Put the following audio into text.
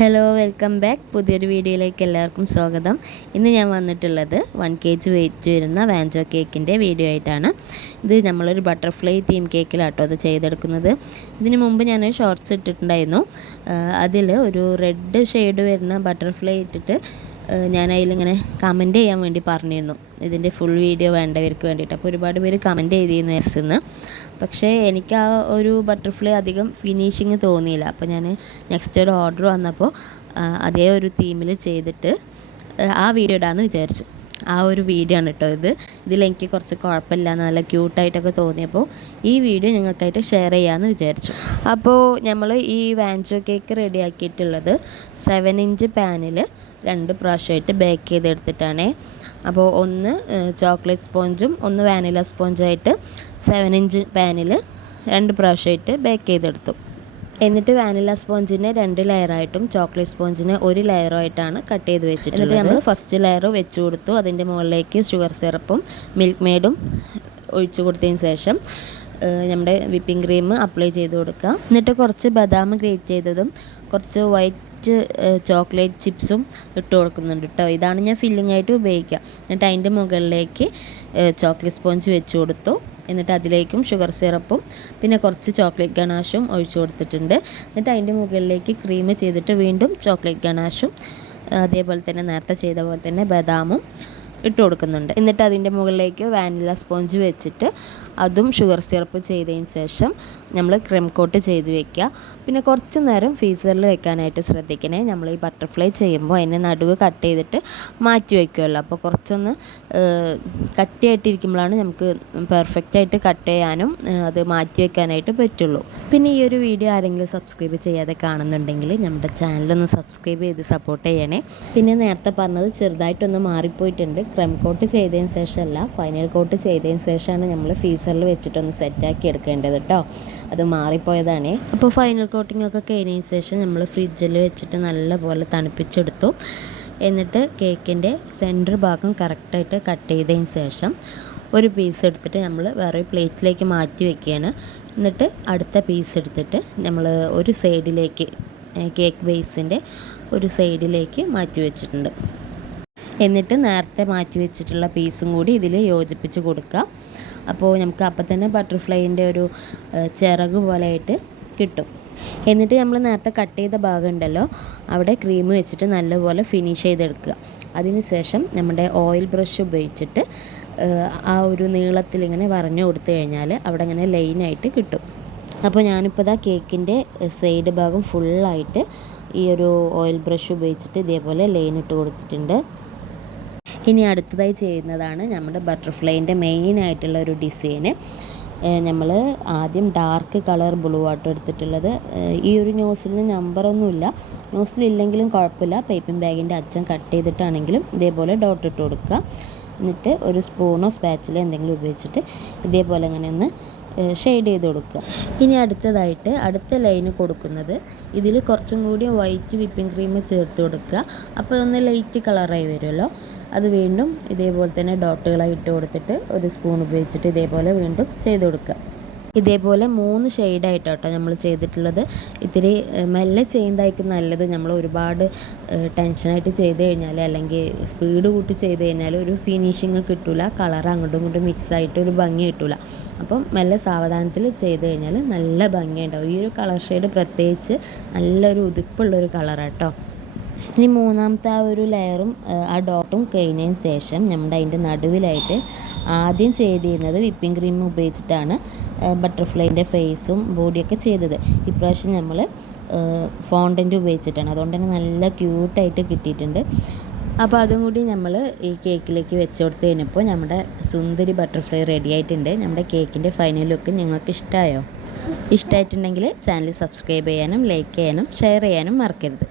Hello welcome back പുതിയൊരു വീഡിയോയിലേക്ക് എല്ലാവർക്കും സ്വാഗതം. ഇന്ന് ഞാൻ വന്നിട്ടുള്ളത് വൺ കെ ജി വെയിറ്റ് വരുന്ന വാഞ്ചോ കേക്കിന്റെ വീഡിയോ ആയിട്ടാണ്. ഇത് നമ്മളൊരു ബട്ടർഫ്ലൈ തീം കേക്കിലാട്ടോ അത് ചെയ്തെടുക്കുന്നത്. ഇതിന് മുമ്പ് ഞാൻ ഷോർട്സ് ഇട്ടിട്ടുണ്ടായിരുന്നു. അതിൽ ഒരു റെഡ് ഷെയ്ഡ് വരുന്ന ബട്ടർഫ്ലൈ ഇട്ടിട്ട് ഞാൻ അതിലിങ്ങനെ കമന്റ് ചെയ്യാൻ വേണ്ടി പറഞ്ഞിരുന്നു. ഇതിന്റെ ഫുൾ വീഡിയോ വേണ്ടവർക്ക് വേണ്ടിയിട്ട്. അപ്പോൾ ഒരുപാട് പേര് കമന്റ് ചെയ്തിരുന്നു എസ് എന്ന് പക്ഷേ എനിക്ക് ആ ഒരു ബട്ടർഫ്ലൈ അധികം ഫിനിഷിങ് തോന്നിയില്ല. അപ്പോൾ ഞാൻ നെക്സ്റ്റ് ഒരു ഓർഡർ വന്നപ്പോൾ അതേ ഒരു തീമിൽ ചെയ്തിട്ട് ആ വീഡിയോ ഇടാമെന്ന് വിചാരിച്ചു. ആ ഒരു വീഡിയോ ആണ് കേട്ടോ ഇത്. ഇതിലെനിക്ക് കുറച്ച് കുഴപ്പമില്ല നല്ല ക്യൂട്ടായിട്ടൊക്കെ തോന്നിയപ്പോൾ ഈ വീഡിയോ ഞങ്ങൾക്കായിട്ട് ഷെയർ ചെയ്യാമെന്ന് വിചാരിച്ചു. അപ്പോൾ നമ്മൾ ഈ വാൻചോ കേക്ക് റെഡിയാക്കിയിട്ടുള്ളത് സെവൻ ഇഞ്ച് പാനിൽ രണ്ട് പ്രാവശ്യമായിട്ട് ബേക്ക് ചെയ്തെടുത്തിട്ടാണ്. അപ്പോൾ ഒന്ന് ചോക്ലേറ്റ് സ്പോഞ്ചും ഒന്ന് വാനില സ്പോഞ്ചായിട്ട് സെവൻ ഇഞ്ച് പാനിൽ രണ്ട് പ്രാവശ്യമായിട്ട് ബേക്ക് ചെയ്തെടുത്തു. എന്നിട്ട് വാനില സ്പോഞ്ചിനെ രണ്ട് ലെയറായിട്ടും ചോക്ലേറ്റ് സ്പോഞ്ചിനെ ഒരു ലെയറായിട്ടാണ് കട്ട് ചെയ്ത് വെച്ചിട്ടുള്ളത്. എന്നിട്ട് നമ്മൾ ഫസ്റ്റ് ലെയർ വെച്ച് കൊടുത്തു. അതിന്റെ മുകളിലേക്ക് ഷുഗർ സിറപ്പും മിൽക്ക് മെയ്ഡും ഒഴിച്ചു കൊടുത്തതിന് ശേഷം നമ്മുടെ വിപ്പിംഗ് ക്രീം അപ്ലൈ ചെയ്ത് കൊടുക്കുക എന്നിട്ട് കുറച്ച് ബദാം ഗ്രേറ്റ് ചെയ്തതും കുറച്ച് വൈറ്റ് ചോക്ലേറ്റ് ചിപ്സും ഇട്ട് കൊടുക്കുന്നുണ്ട് കേട്ടോ ഇതാണ് ഞാൻ ഫില്ലിംഗ് ആയിട്ട് ഉപയോഗിക്കുക. എന്നിട്ട് അതിന്റെ മുകളിലേക്ക് ചോക്ലേറ്റ് സ്പോഞ്ച് വെച്ച് കൊടുത്തു. എന്നിട്ട് അതിലേക്കും ഷുഗർ സിറപ്പും പിന്നെ കുറച്ച് ചോക്ലേറ്റ് ഗണാഷും ഒഴിച്ചു കൊടുത്തിട്ടുണ്ട്. എന്നിട്ട് അതിന്റെ മുകളിലേക്ക് ക്രീം ചെയ്തിട്ട് വീണ്ടും ചോക്ലേറ്റ് ഗണാഷും അതേപോലെ തന്നെ നേരത്തെ ചെയ്ത പോലെ തന്നെ ബദാമും ഇട്ട് കൊടുക്കുന്നുണ്ട്. എന്നിട്ട് അതിന്റെ മുകളിലേക്ക് വാനില സ്പോഞ്ച് വെച്ചിട്ട് അതും ഷുഗർ സിറപ്പ് ചെയ്തതിന് ശേഷം നമ്മൾ ക്രീം കോട്ട് ചെയ്ത് വെക്കുക. പിന്നെ കുറച്ച് നേരം ഫ്രീസറിൽ വെക്കാനായിട്ട് ശ്രദ്ധിക്കണേ. നമ്മൾ ഈ ബട്ടർഫ്ലൈ ചെയ്യുമ്പോൾ അതിന്റെ നടുവ് കട്ട് ചെയ്തിട്ട് മാറ്റി വയ്ക്കുമല്ലോ അപ്പോൾ കുറച്ചൊന്ന് കട്ടിയായിട്ടിരിക്കുമ്പോഴാണ് നമുക്ക് പെർഫെക്റ്റ് ആയിട്ട് കട്ട് ചെയ്യാനും അത് മാറ്റി വയ്ക്കാനായിട്ട് പറ്റുള്ളൂ. പിന്നെ ഈ ഒരു വീഡിയോ ആരെങ്കിലും സബ്സ്ക്രൈബ് ചെയ്യാതെ കാണുന്നുണ്ടെങ്കിൽ നമ്മുടെ ചാനലൊന്ന് സബ്സ്ക്രൈബ് ചെയ്ത് സപ്പോർട്ട് ചെയ്യണേ. പിന്നെ നേരത്തെ പറഞ്ഞത് ചെറുതായിട്ടൊന്ന് മാറിപ്പോയിട്ടുണ്ട്. ക്രം കോട്ട് ചെയ്തതിന് ശേഷമല്ല ഫൈനൽ കോട്ട് ചെയ്തതിന് ശേഷമാണ് നമ്മൾ ഫീസറിൽ വെച്ചിട്ടൊന്ന് സെറ്റാക്കി എടുക്കേണ്ടത് കേട്ടോ. അത് മാറിപ്പോയതാണ്. അപ്പോൾ ഫൈനൽ കോട്ടിംഗ് ഒക്കെ കഴിഞ്ഞതിന് ശേഷം നമ്മൾ ഫ്രിഡ്ജിൽ വെച്ചിട്ട് നല്ലപോലെ തണുപ്പിച്ചെടുത്തു. എന്നിട്ട് കേക്കിന്റെ സെന്റർ ഭാഗം കറക്റ്റായിട്ട് കട്ട് ചെയ്തതിന് ശേഷം ഒരു പീസ് എടുത്തിട്ട് നമ്മൾ വേറെ പ്ലേറ്റിലേക്ക് മാറ്റി വെക്കുകയാണ്. എന്നിട്ട് അടുത്ത പീസ് എടുത്തിട്ട് നമ്മൾ ഒരു സൈഡിലേക്ക് കേക്ക് ബേസിന്റെ ഒരു സൈഡിലേക്ക് മാറ്റി വെച്ചിട്ടുണ്ട്. എന്നിട്ട് നേരത്തെ മാറ്റി വെച്ചിട്ടുള്ള പീസും കൂടി ഇതിൽ യോജിപ്പിച്ച് കൊടുക്കുക അപ്പോൾ നമുക്ക് അപ്പം തന്നെ ബട്ടർഫ്ലൈന്റെ ഒരു ചിറക് പോലെയായിട്ട് കിട്ടും. എന്നിട്ട് നമ്മൾ നേരത്തെ കട്ട് ചെയ്ത ഭാഗം ഉണ്ടല്ലോ അവിടെ ക്രീം വെച്ചിട്ട് നല്ലപോലെ ഫിനിഷ് ചെയ്തെടുക്കുക. അതിനുശേഷം നമ്മുടെ ഓയിൽ ബ്രഷ് ഉപയോഗിച്ചിട്ട് ആ ഒരു നീളത്തിൽ ഇങ്ങനെ വരഞ്ഞു കൊടുത്തു കഴിഞ്ഞാൽ അവിടെ ഇങ്ങനെ ലൈനായിട്ട് കിട്ടും. അപ്പോൾ ഞാനിപ്പോൾ ഇതാ കേക്കിന്റെ സൈഡ് ഭാഗം ഫുള്ളായിട്ട് ഈ ഒരു ഓയിൽ ബ്രഷ് ഉപയോഗിച്ചിട്ട് ഇതേപോലെ ലൈൻ ഇട്ട് കൊടുത്തിട്ടുണ്ട്. ഇനി അടുത്തതായി ചെയ്യുന്നതാണ് നമ്മുടെ ബട്ടർഫ്ലൈന്റെ മെയിൻ ആയിട്ടുള്ള ഒരു ഡിസൈന് നമ്മൾ ആദ്യം ഡാർക്ക് കളർ ബ്ലൂ ആട്ടോ എടുത്തിട്ടുള്ളത്. ഈ ഒരു ന്യൂസിലിന് നമ്പറൊന്നുമില്ല. ന്യൂസിലില്ലെങ്കിലും കുഴപ്പമില്ല. പേപ്പിംഗ് ബാഗിന്റെ അച്ഛൻ കട്ട് ചെയ്തിട്ടാണെങ്കിലും ഇതേപോലെ ഡോട്ട് ഇട്ട് കൊടുക്കുക. എന്നിട്ട് ഒരു സ്പൂണോ സ്പാച്ചിലോ എന്തെങ്കിലും ഉപയോഗിച്ചിട്ട് ഇതേപോലെ അങ്ങനെ ഒന്ന് ഷെയ്ഡ് ചെയ്ത് കൊടുക്കുക. ഇനി അടുത്തതായിട്ട് അടുത്ത ലൈന് കൊടുക്കുന്നത് ഇതിൽ കുറച്ചും കൂടി വൈറ്റ് വിപ്പിംഗ് ക്രീം ചേർത്ത് കൊടുക്കുക. അപ്പോൾ ഒന്ന് ലൈറ്റ് കളറായി വരുമല്ലോ. അത് വീണ്ടും ഇതേപോലെ തന്നെ ഡോട്ടുകളായി ഇട്ട് കൊടുത്തിട്ട് ഒരു സ്പൂൺ ഉപയോഗിച്ചിട്ട് ഇതേപോലെ വീണ്ടും ചെയ്ത് കൊടുക്കുക. ഇതേപോലെ മൂന്ന് ഷെയ്ഡായിട്ടോ കേട്ടോ നമ്മൾ ചെയ്തിട്ടുള്ളത്. ഇത്തിരി മെല്ലെ ചെയ്യുന്നതായിരിക്കും നല്ലത്. നമ്മൾ ഒരുപാട് ടെൻഷനായിട്ട് ചെയ്ത് കഴിഞ്ഞാൽ അല്ലെങ്കിൽ സ്പീഡ് കൂട്ടി ചെയ്ത് കഴിഞ്ഞാൽ ഒരു ഫിനിഷിങ് കിട്ടില്ല കളർ അങ്ങോട്ടും ഇങ്ങോട്ടും മിക്സ് ആയിട്ട് ഒരു ഭംഗി കിട്ടില്ല അപ്പം മെല്ലെ സാവധാനത്തിൽ ചെയ്ത് കഴിഞ്ഞാൽ നല്ല ഭംഗിയുണ്ടാവും. ഈ ഒരു കളർ ഷെയ്ഡ് പ്രത്യേകിച്ച് നല്ലൊരു ഉതിപ്പുള്ളൊരു കളറാട്ടോ. ഇനി മൂന്നാമത്തെ ആ ഒരു ലെയറും ആ ഡോട്ടും കഴിഞ്ഞതിന് ശേഷം നമ്മുടെ അതിന്റെ നടുവിലായിട്ട് ആദ്യം ചെയ്തിരുന്നത് വിപ്പിംഗ് ക്രീം ഉപയോഗിച്ചിട്ടാണ് ബട്ടർഫ്ലൈന്റെ ഫേസും ബോഡിയൊക്കെ ചെയ്തത്. ഇപ്രാവശ്യം നമ്മൾ ഫോണ്ടന്റ് ഉപയോഗിച്ചിട്ടാണ്. അതുകൊണ്ട് തന്നെ നല്ല ക്യൂട്ടായിട്ട് കിട്ടിയിട്ടുണ്ട്. അപ്പോൾ അതും കൂടി നമ്മൾ ഈ കേക്കിലേക്ക് വെച്ച് കൊടുത്ത് കഴിഞ്ഞപ്പോൾ നമ്മുടെ സുന്ദരി ബട്ടർഫ്ലൈ റെഡി ആയിട്ടുണ്ട്. നമ്മുടെ കേക്കിന്റെ ഫൈനൽ ലുക്ക് നിങ്ങൾക്ക് ഇഷ്ടമായോ ഇഷ്ടമായിട്ടുണ്ടെങ്കിൽ ചാനൽ സബ്സ്ക്രൈബ് ചെയ്യാനും ലൈക്ക് ചെയ്യാനും ഷെയർ ചെയ്യാനും മറക്കരുത്.